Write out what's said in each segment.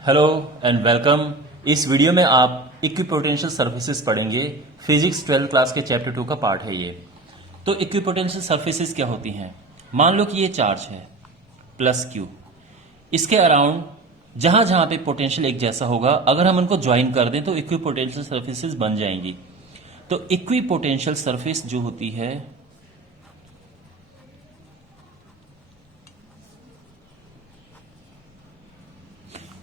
Hello and welcome. इस video में आप इक्विपोटेंशियल सर्फेसेस पढ़ेंगे। फिजिक्स 12th क्लास के चैप्टर 2 का पार्ट है ये। तो इक्विपोटेंशियल सर्फेसेस क्या होती हैं? मान लो कि ये चार्ज है प्लस क्यू, इसके अराउंड जहां जहां पे पोटेंशियल एक जैसा होगा, अगर हम उनको ज्वाइन कर दें तो इक्विपोटेंशियल सर्फेसेस बन जाएंगी। तो इक्विपोटेंशियल सर्फेस जो होती है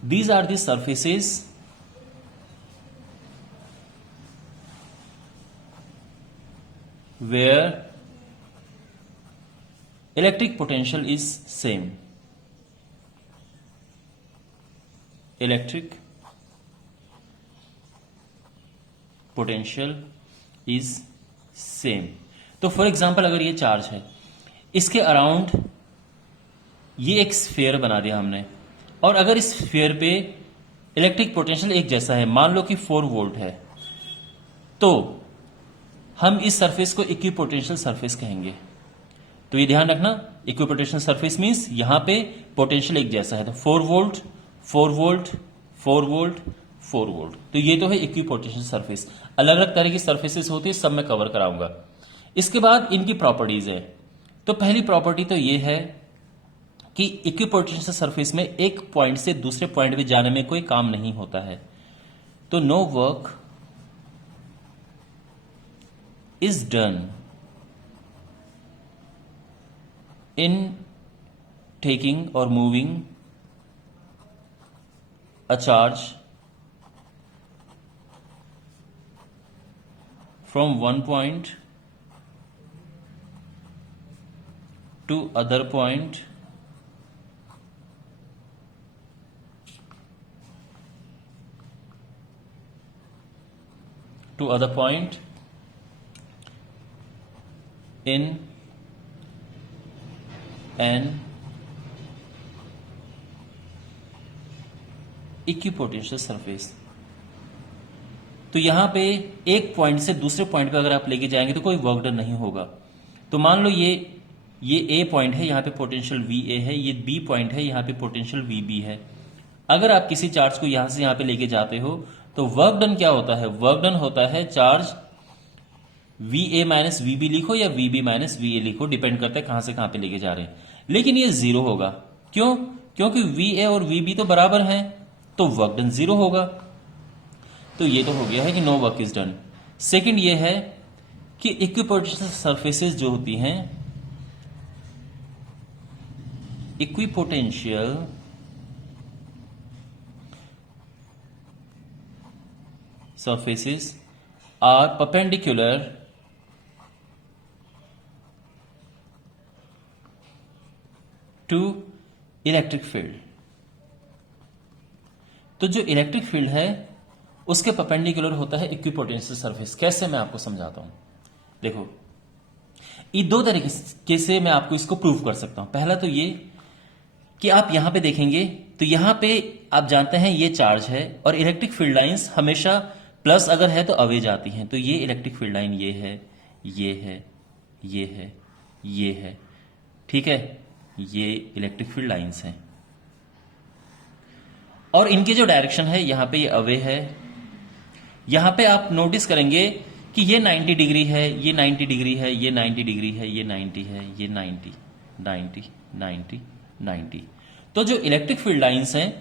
these are the surfaces where electric potential is same. Electric potential is same. तो फॉर एग्जाम्पल अगर ये चार्ज है, इसके अराउंड ये एक स्फीयर बना दिया हमने, और अगर इस स्फीयर पे इलेक्ट्रिक पोटेंशियल एक जैसा है, मान लो कि 4 वोल्ट है, तो हम इस सरफेस को इक्विपोटेंशियल सरफेस कहेंगे। तो ये ध्यान रखना, इक्विपोटेंशियल सरफेस मींस यहां पे पोटेंशियल एक जैसा है, तो 4 वोल्ट 4 वोल्ट 4 वोल्ट 4 वोल्ट, तो ये तो है इक्विपोटेंशियल सरफेस। अलग अलग तरह की सरफेसेस होती है, सब मैं कवर कराऊंगा। इसके बाद इनकी प्रॉपर्टीज है। तो पहली प्रॉपर्टी तो ये है कि इक्विपोटेंशियल सरफेस में एक पॉइंट से दूसरे पॉइंट पे जाने में कोई काम नहीं होता है। तो no work is done in taking और moving a charge from one point to other point to other point in an equipotential surface. तो यहां पे एक पॉइंट से दूसरे पॉइंट पे अगर आप लेके जाएंगे तो कोई वर्क डन नहीं होगा। तो मान लो ये ए पॉइंट है, यहां पे पोटेंशियल VA है, ये बी पॉइंट है, यहां पे पोटेंशियल VB है। अगर आप किसी चार्ज को यहां से यहां पे लेके जाते हो तो वर्क डन क्या होता है? वर्क डन होता है चार्ज VA माइनस VB लिखो या VB माइनस VA लिखो, डिपेंड करता है कहां से कहां पे लेके जा रहे हैं, लेकिन ये जीरो होगा। क्यों? क्योंकि VA और VB तो बराबर हैं, तो वर्क डन जीरो होगा। तो ये तो हो गया है कि no work is done. Second ये है कि इक्विपोटेंशियल सरफेसेस जो होती हैं, equipotential surfaces are perpendicular to electric field। तो जो इलेक्ट्रिक फील्ड है उसके परपेंडिकुलर होता है इक्विपोटेंशियल सरफेस। कैसे? मैं आपको समझाता हूं। देखो, ये दो तरीके से मैं आपको इसको प्रूव कर सकता हूं। पहला तो ये कि आप यहां पे देखेंगे तो यहां पे आप जानते हैं ये चार्ज है, और इलेक्ट्रिक फील्ड लाइंस हमेशा प्लस अगर है तो अवे जाती हैं। तो ये इलेक्ट्रिक फील्ड लाइन ये है, ये है, ये है, ये है, ठीक है, ये इलेक्ट्रिक फील्ड लाइंस हैं, और इनके जो डायरेक्शन है यहां पे ये अवे है। यहां पे आप नोटिस करेंगे कि ये 90 डिग्री है, ये 90 डिग्री है, ये 90 डिग्री है, ये 90 है, ये 90 90 90 90। तो जो इलेक्ट्रिक फील्ड लाइंस हैं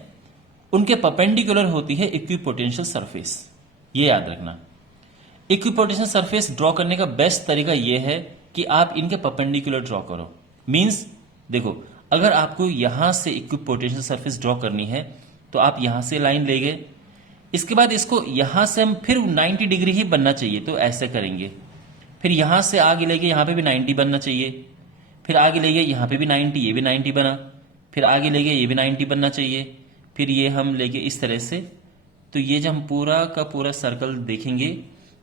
उनके परपेंडिकुलर होती है इक्विपोटेंशियल सरफेस। ये याद रखना। इक्विपोटेंशियल सरफेस ड्रॉ करने का बेस्ट तरीका यह है कि आप इनके परपेंडिकुलर ड्रॉ करो। मींस देखो, अगर आपको यहां से इक्विपोटेंशियल सरफेस ड्रॉ करनी है तो आप यहां से लाइन ले गए, इसके बाद इसको यहां से हम फिर 90 डिग्री ही बनना चाहिए, तो ऐसे करेंगे। फिर यहां से आगे ले गए, यहां पे भी 90 बनना चाहिए, फिर आगे ले गए यहां पे भी 90, ये भी 90 बना, फिर आगे ले गए ये भी 90 बनना चाहिए, फिर ये हम ले गए इस तरह से। तो ये जब हम पूरा का पूरा सर्कल देखेंगे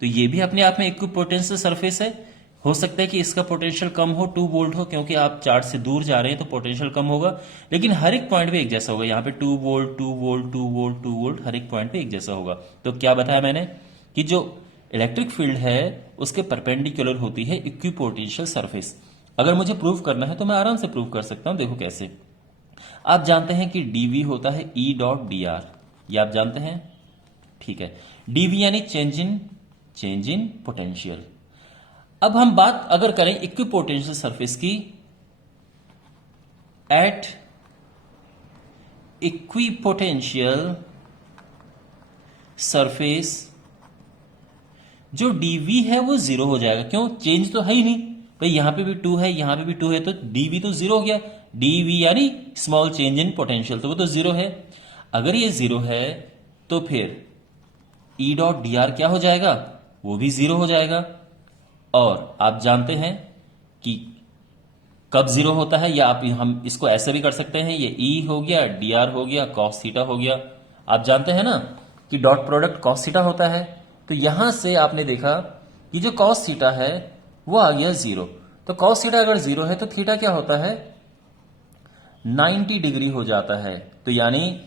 तो ये भी अपने आप में इक्विपोटेंशियल सरफेस है। हो सकता है कि इसका पोटेंशियल कम हो, 2 वोल्ट हो, क्योंकि आप चार्ज से दूर जा रहे हैं तो पोटेंशियल कम होगा, लेकिन हर एक पॉइंट पे एक जैसा होगा। यहाँ पे 2 वोल्ट 2 वोल्ट 2 वोल्ट 2 वोल्ट हर एक पॉइंट पे एक जैसा होगा। तो क्या बताया मैंने कि जो इलेक्ट्रिक फील्ड है उसके परपेंडिकुलर होती है इक्विपोटेंशियल सरफेस। अगर मुझे प्रूव करना है तो मैं आराम से प्रूव कर सकता हूं। देखो कैसे। आप जानते हैं कि dv होता है E डॉट dr, ये आप जानते हैं, ठीक है। डीवी यानी चेंज इन पोटेंशियल। अब हम बात अगर करें इक्विपोटेंशियल सरफेस की, एट इक्विपोटेंशियल सरफेस जो डीवी है वो जीरो हो जाएगा। क्यों? चेंज तो है ही नहीं भाई, यहां पे भी 2 है, यहां पे भी 2 है, तो डीवी तो जीरो हो गया। डीवी यानी स्मॉल चेंज इन पोटेंशियल, तो वो तो जीरो है। अगर ये जीरो है तो फिर ई डॉट डी आर क्या हो जाएगा? वो भी जीरो हो जाएगा। और आप जानते हैं कि कब जीरो होता है, या आप हम इसको ऐसे भी कर सकते हैं, ये ई हो गया, डी आर हो गया, कॉस थीटा हो गया। आप जानते हैं ना कि डॉट प्रोडक्ट कॉस थीटा होता है। तो यहां से आपने देखा कि जो कॉस थीटा है वो आ गया जीरो। तो कॉस थीटा अगर जीरो है तो थीटा क्या होता है? 90 डिग्री हो जाता है। तो यानी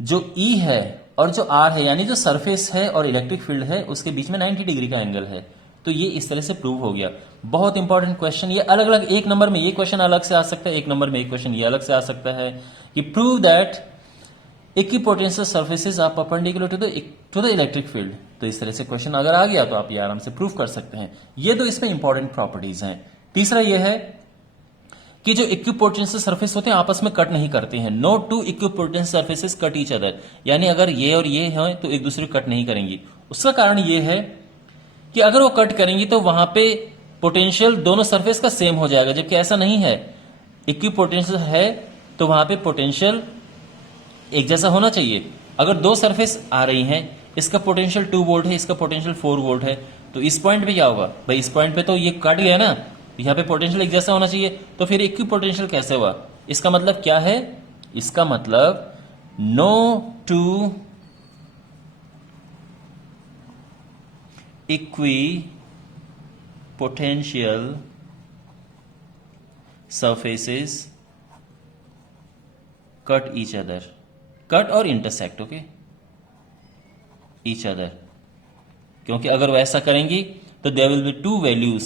जो ई है और जो आर है, यानी जो सरफेस है और इलेक्ट्रिक फील्ड है, उसके बीच में 90 डिग्री का एंगल है। तो ये इस तरह से प्रूव हो गया। बहुत इंपॉर्टेंट क्वेश्चन, ये अलग अलग, एक नंबर में ये क्वेश्चन अलग से आ सकता है, एक नंबर में एक क्वेश्चन ये अलग से आ सकता है कि prove that equipotential surfaces are perpendicular to the electric field. तो इस तरह से क्वेश्चन अगर आ गया तो आप ये आराम से प्रूव कर सकते हैं। ये तो इसमें इंपॉर्टेंट प्रॉपर्टीज हैं। तीसरा ये है कि जो इक्विपोटेंशियल सरफेस होते हैं आपस में कट नहीं करते हैं। No two equipotential surfaces cut each other, यानी अगर ये और ये हैं तो एक दूसरे को कट नहीं करेंगी। उसका कारण ये है कि अगर वो कट करेंगी तो वहां पे पोटेंशियल दोनों सरफेस का सेम हो जाएगा, जबकि ऐसा नहीं है। इक्विपोटेंशियल है तो वहां पे पोटेंशियल एक जैसा होना चाहिए। अगर दो सरफेस आ रही हैं, इसका पोटेंशियल 2 वोल्ट है, इसका पोटेंशियल 4 वोल्ट है, तो इस पॉइंट पे क्या होगा भाई? इस पॉइंट पे तो ये कट गया ना, यहाँ पे पोटेंशियल एक जैसा होना चाहिए। तो फिर इक्विपोटेंशियल कैसे हुआ? इसका मतलब क्या है? इसका मतलब no two equipotential surfaces cut each other, cut और इंटरसेक्ट, ओके, ईच अदर। क्योंकि अगर वैसा करेंगी तो there will be 2 values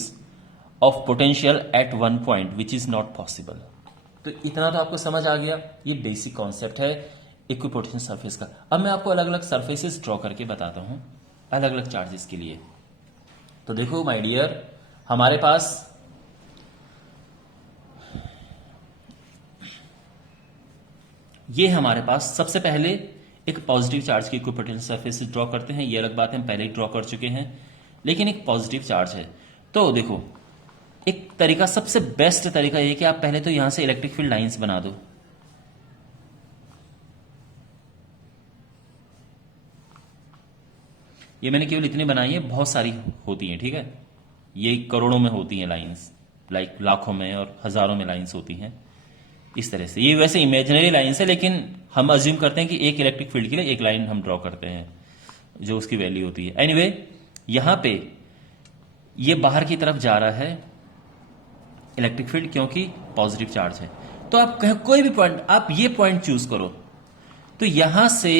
of potential at one point which is not possible. तो इतना तो आपको समझ आ गया, ये बेसिक कॉन्सेप्ट है इक्विपोटेंशियल सरफेस का। अब मैं आपको अलग अलग सरफेसेस ड्रॉ करके बताता हूं अलग अलग चार्जेस के लिए। तो देखो माय डियर, हमारे पास ये हमारे पास सबसे पहले एक पॉजिटिव चार्ज की इक्विपोटेंशियल सरफेस ड्रॉ करते हैं। ये अलग बात है, हम पहले ही ड्रॉ कर चुके हैं, लेकिन एक पॉजिटिव चार्ज है। तो देखो, एक तरीका, सबसे बेस्ट तरीका ये कि आप पहले तो यहां से इलेक्ट्रिक फील्ड लाइंस बना दो। ये मैंने केवल इतनी बनाई है, बहुत सारी होती हैं, ठीक है। ये करोड़ों में होती हैं लाइंस, लाइक लाखों में और हजारों में लाइंस होती हैं इस तरह से। ये वैसे इमेजिनरी लाइंस है, लेकिन हम अज्यूम करते हैं कि एक इलेक्ट्रिक फील्ड के लिए एक लाइन हम ड्रॉ करते हैं जो उसकी वैल्यू होती है। एनीवे, यहां पे ये बाहर की तरफ जा रहा है इलेक्ट्रिक फील्ड, क्योंकि पॉजिटिव चार्ज है। तो आप कोई भी पॉइंट, आप ये पॉइंट चूज करो। तो यहां से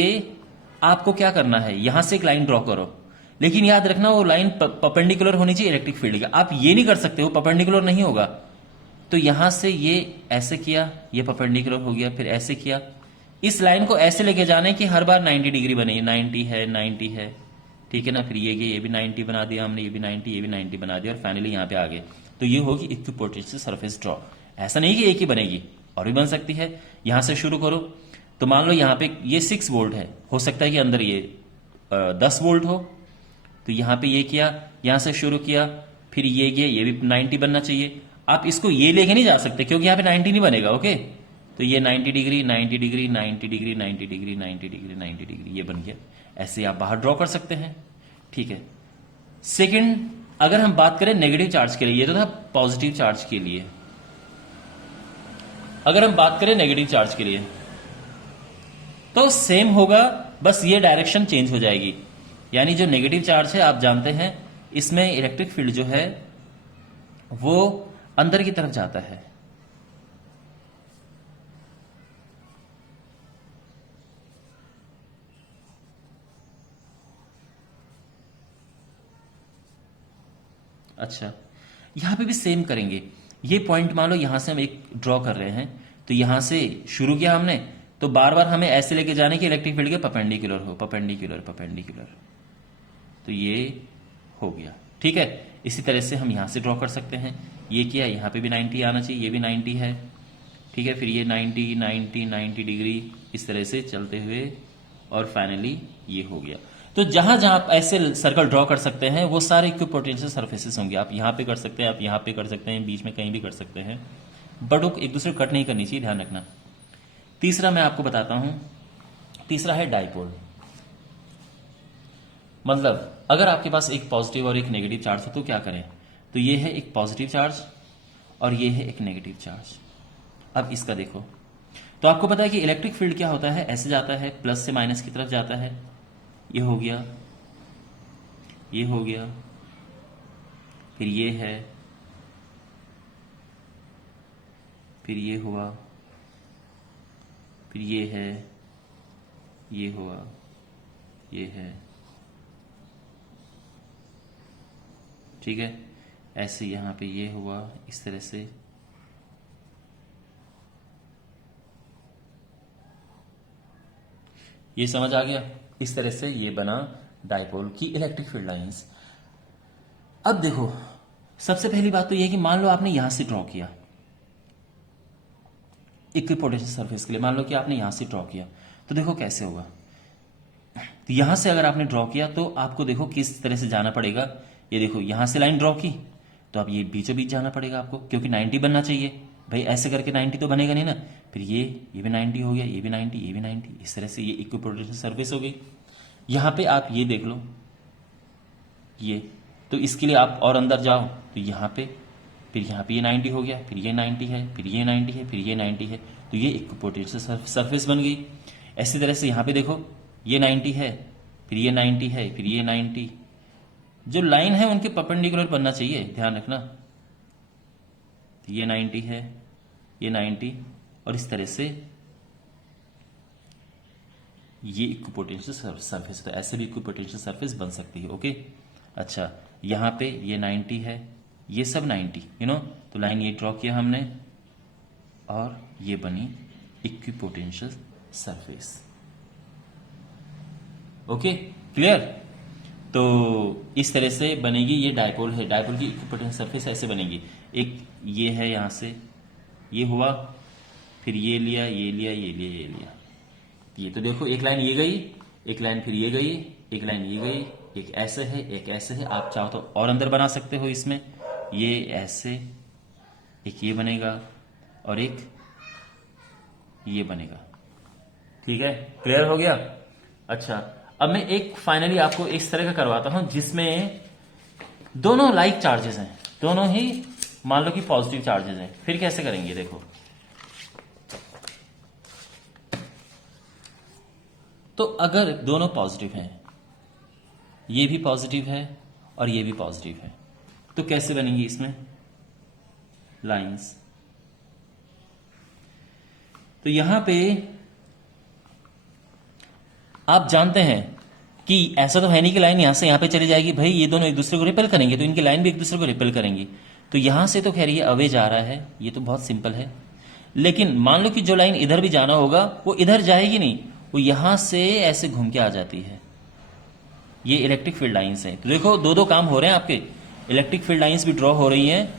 आपको क्या करना है? यहां से एक लाइन ड्रॉ करो, लेकिन याद रखना वो लाइन परपेंडिकुलर होनी चाहिए इलेक्ट्रिक फील्ड का। आप ये नहीं कर सकते, वो परपेंडिकुलर नहीं होगा। तो यहां से ये ऐसे किया, ये परपेंडिकुलर हो गया, फिर ऐसे किया। इस लाइन को ऐसे लेके जाना है कि हर बार 90 डिग्री बने, 90 है, 90 है, ठीक है ना। फिर ये भी 90 बना दिया हमने, ये भी 90, ये भी 90 बना दिया, और फाइनली यहां पे आ गए। तो ये होगी इक्विपोटेंशियल सरफेस ड्रॉ। ऐसा नहीं कि एक ही बनेगी, और भी बन सकती है। यहां से शुरू करो। तो मान लो यहां पे ये 6 वोल्ट है, हो सकता है कि अंदर ये 10 वोल्ट हो। तो यहां पे ये किया, यहां से शुरू किया, फिर ये भी 90 बनना चाहिए। आप इसको ये लेके नहीं जा सकते, क्योंकि यहां पे 90 नहीं बनेगा, ओके। तो ये 90 degree, 90 degree, 90 degree, 90 degree, 90 degree, 90 degree, ये बन गया। ऐसे आप बाहर ड्रॉ कर सकते हैं, ठीक है। सेकंड, अगर हम बात करें नेगेटिव चार्ज के लिए, ये तो था पॉजिटिव चार्ज के लिए। अगर हम बात करें नेगेटिव चार्ज के लिए तो सेम होगा, बस ये डायरेक्शन चेंज हो जाएगी। यानी जो नेगेटिव चार्ज है, आप जानते हैं इसमें इलेक्ट्रिक फील्ड जो है वो अंदर की तरफ जाता है। अच्छा, यहां पे भी सेम करेंगे। ये पॉइंट मान लो यहां से हम एक ड्रॉ कर रहे हैं, तो यहां से शुरू किया हमने, तो बार बार हमें ऐसे लेके जाने की इलेक्ट्रिक फील्ड के परपेंडिकुलर हो, परपेंडिकुलर परपेंडिकुलर, तो ये हो गया। ठीक है, इसी तरह से हम यहां से ड्रॉ कर सकते हैं। ये किया, यहां पे भी 90 आना चाहिए, ये भी 90 है। ठीक है, फिर ये 90 90 90 डिग्री इस तरह से चलते हुए और फाइनली ये हो गया। तो जहां जहां आप ऐसे सर्कल ड्रॉ कर सकते हैं वो सारे इक्विपोटेंशियल सरफेसेस होंगे। आप यहां पे कर सकते हैं, आप यहां पे कर सकते हैं, बीच में कहीं भी कर सकते हैं, बट वो एक दूसरे को कट नहीं करनी चाहिए, ध्यान रखना। तीसरा मैं आपको बताता हूं, तीसरा है डाइपोल। मतलब अगर आपके पास एक पॉजिटिव और एक नेगेटिव चार्ज हो तो क्या करें? तो ये है एक पॉजिटिव चार्ज और ये है एक नेगेटिव चार्ज। अब इसका देखो, तो आपको पता है कि इलेक्ट्रिक फील्ड क्या होता है, ऐसे जाता है, प्लस से माइनस की तरफ जाता है। ये हो गया, ये हो गया, फिर ये है, फिर ये हुआ, फिर ये है, ये हुआ, ये है। ठीक है, ऐसे यहां पे ये हुआ इस तरह से। ये समझ आ गया? इस तरह से ये बना डाइपोल की इलेक्ट्रिक फील्ड लाइंस। अब देखो, सबसे पहली बात तो ये कि मान लो आपने यहां से ड्रॉ किया इक्विपोटेंशियल सरफेस के लिए, मान लो कि आपने यहां से ड्रॉ किया, तो देखो कैसे होगा। तो यहां से अगर आपने ड्रॉ किया तो आपको देखो किस तरह से जाना पड़ेगा। ये देखो, यहां से लाइन ड्रॉ की तो अब ये बीचों बीच जाना पड़ेगा आपको, क्योंकि 90 बनना चाहिए भाई, ऐसे करके 90 तो बनेगा नहीं ना। फिर ये भी 90 हो गया, ये भी 90, ये भी 90, इस तरह से ये इक्विपोटेंशियल सरफेस हो गई। यहां पे आप ये देख लो, ये तो इसके लिए आप और अंदर जाओ तो यहाँ पे, फिर यहाँ पे ये 90 हो गया, फिर ये 90 है, फिर ये 90 है, फिर ये 90 है, तो ये इक्विपोटेंशियल सरफेस बन गई। ऐसी तरह से यहाँ पे देखो, ये 90 है, फिर ये 90 है, फिर ये 90, जो लाइन है उनके परपेंडिकुलर बनना चाहिए, ध्यान रखना। ये 90 है, ये 90, और इस तरह से ये इक्विपोटेंशियल सरफेस, तो ऐसे भी इक्विपोटेंशियल सरफेस बन सकती है। ओके, अच्छा, यहां पे ये 90 है, ये सब 90, तो लाइन ये ड्रॉ किया हमने और ये बनी इक्विपोटेंशियल सरफेस। Okay, clear? तो इस तरह से बनेगी, ये डाइपोल है, डाइपोल की इक्विपोटेंशियल सरफेस ऐसे बनेगी। एक ये है, यहां से ये हुआ, फिर ये लिया, ये लिया, ये लिया, ये लिया, ये तो देखो एक लाइन ये गई, एक लाइन फिर ये गई, एक लाइन ये गई, एक ऐसे है, एक ऐसे है। आप चाहो तो और अंदर बना सकते हो इसमें, ये ऐसे, एक ये बनेगा और एक ये बनेगा। ठीक है, क्लियर हो गया? अच्छा, अब मैं एक फाइनली आपको इस तरह का करवाता हूं जिसमें दोनों लाइक चार्जेस हैं, दोनों ही मान लो कि पॉजिटिव चार्जेस हैं। फिर कैसे करेंगे देखो, तो अगर दोनों पॉजिटिव हैं, ये भी पॉजिटिव है और ये भी पॉजिटिव है, तो कैसे बनेंगी इसमें लाइंस? तो यहां पे आप जानते हैं कि ऐसा तो है नहीं कि लाइन यहां से यहां पे चली जाएगी, भाई ये दोनों एक दूसरे को रिपेल करेंगे, तो इनकी लाइन भी एक दूसरे को रिपेल करेंगी। तो यहां से तो खैर ये अवे जा रहा है, ये तो बहुत सिंपल है। लेकिन मान लो कि जो लाइन इधर भी जाना होगा वो इधर जाएगी नहीं, वो यहां से ऐसे घूम के आ जाती है। ये इलेक्ट्रिक फील्ड लाइंस हैं। तो देखो दो दो काम हो रहे हैं आपके, इलेक्ट्रिक फील्ड लाइंस भी ड्रॉ हो रही हैं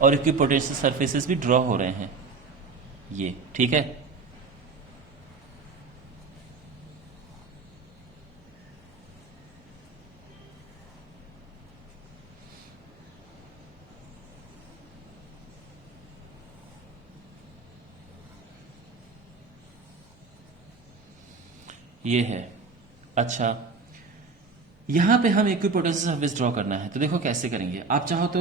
और इक्विपोटेंशियल सरफेसेस भी ड्रॉ हो रहे हैं। ये ठीक है, ये है। अच्छा, यहां पे हम इक्विपोटेंशियल सरफेस ड्रॉ करना है, तो देखो कैसे करेंगे। आप चाहो तो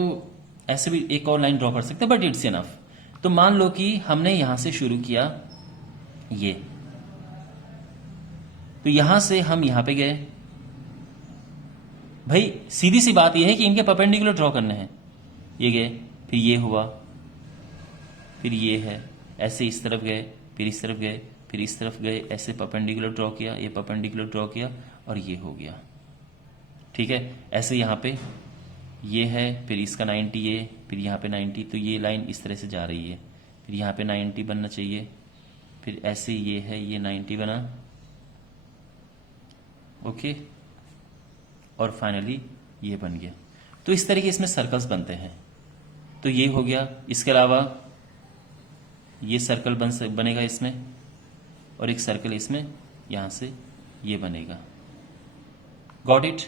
ऐसे भी एक और लाइन ड्रॉ कर सकते हैं, बट इट्स इनफ। तो मान लो कि हमने यहां से शुरू किया ये, तो यहां से हम यहां पे गए। भाई सीधी सी बात यह है कि इनके परपेंडिकुलर ड्रॉ करने हैं। ये गए, फिर ये हुआ, फिर ये है, ऐसे इस तरफ गए, फिर इस तरफ गए, फिर इस तरफ गए, ऐसे परपेंडिकुलर ड्रॉ किया, ये परपेंडिकुलर ड्रॉ किया और ये हो गया। ठीक है, ऐसे यहां पे ये है, फिर इसका 90, ये फिर यहाँ पे 90, तो ये लाइन इस तरह से जा रही है। फिर यहाँ पे 90 बनना चाहिए, फिर ऐसे ये है, ये 90 बना, ओके, और फाइनली ये बन गया। तो इस तरीके इसमें सर्कल्स बनते हैं। तो ये हो गया। इसके अलावा ये सर्कल बनेगा इसमें, और एक सर्कल इसमें यहां से ये बनेगा। Got it?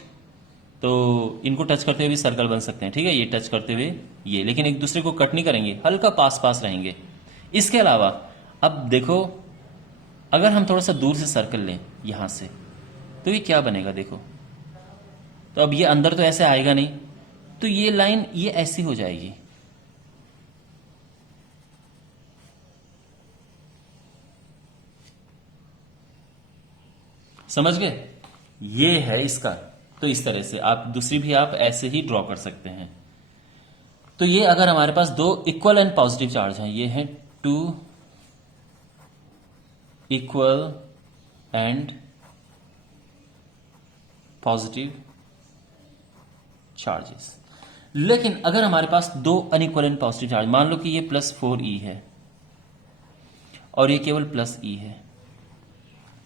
तो इनको टच करते हुए भी सर्कल बन सकते हैं, ठीक है, ये टच करते हुए ये, लेकिन एक दूसरे को कट नहीं करेंगे, हल्का पास पास रहेंगे। इसके अलावा अब देखो, अगर हम थोड़ा सा दूर से सर्कल लें यहां से, तो ये क्या बनेगा देखो। तो अब ये अंदर तो ऐसे आएगा नहीं, तो ये लाइन ये ऐसी हो जाएगी। समझ गए? ये है इसका। तो इस तरह से आप दूसरी भी आप ऐसे ही ड्रॉ कर सकते हैं। तो ये अगर हमारे पास दो इक्वल एंड पॉजिटिव चार्ज हैं, ये हैं 2 इक्वल एंड पॉजिटिव चार्जेस। लेकिन अगर हमारे पास दो अनइक्वल एंड पॉजिटिव चार्ज, मान लो कि ये +4e है और ये केवल +e है,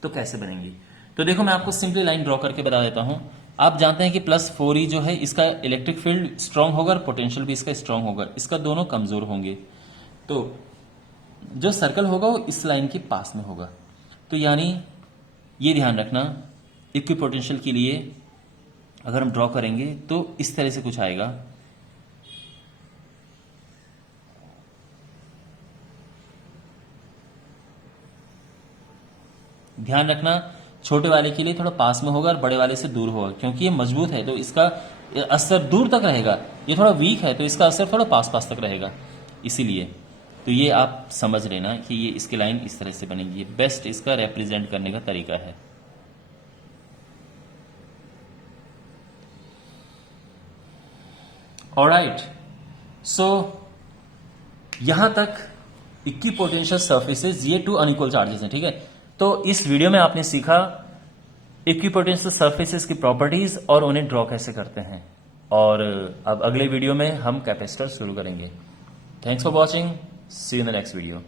तो कैसे बनेंगे? तो देखो, मैं आपको सिंपली लाइन ड्रॉ करके बता देता हूं। आप जानते हैं कि +4e जो है, इसका इलेक्ट्रिक फील्ड स्ट्रांग होगा और पोटेंशियल भी इसका स्ट्रांग होगा, इसका दोनों कमजोर होंगे। तो जो सर्कल होगा वो इस लाइन के पास में होगा। तो यानी ये ध्यान रखना, इक्विपोटेंशियल के लिए अगर हम ड्रॉ करेंगे तो इस तरह से कुछ आएगा। ध्यान रखना, छोटे वाले के लिए थोड़ा पास में होगा और बड़े वाले से दूर होगा, क्योंकि ये मजबूत है तो इसका असर दूर तक रहेगा। ये थोड़ा वीक है तो इसका असर थोड़ा पास पास तक रहेगा, इसीलिए। तो ये आप समझ लेना कि ये इसकी लाइन इस तरह से बनेगी। ये बेस्ट इसका रिप्रेजेंट करने का तरीका है। ऑलराइट, सो यहां तक इक्विपोटेंशियल सर्फेसेस, ये 2 अनइक्वल चार्जेस हैं, ठीक है। तो इस वीडियो में आपने सीखा इक्विपोटेंशियल सर्फेसेस की प्रॉपर्टीज और उन्हें ड्रॉ कैसे करते हैं। और अब अगले वीडियो में हम कैपेसिटर शुरू करेंगे। Thanks for watching, see you in the next video.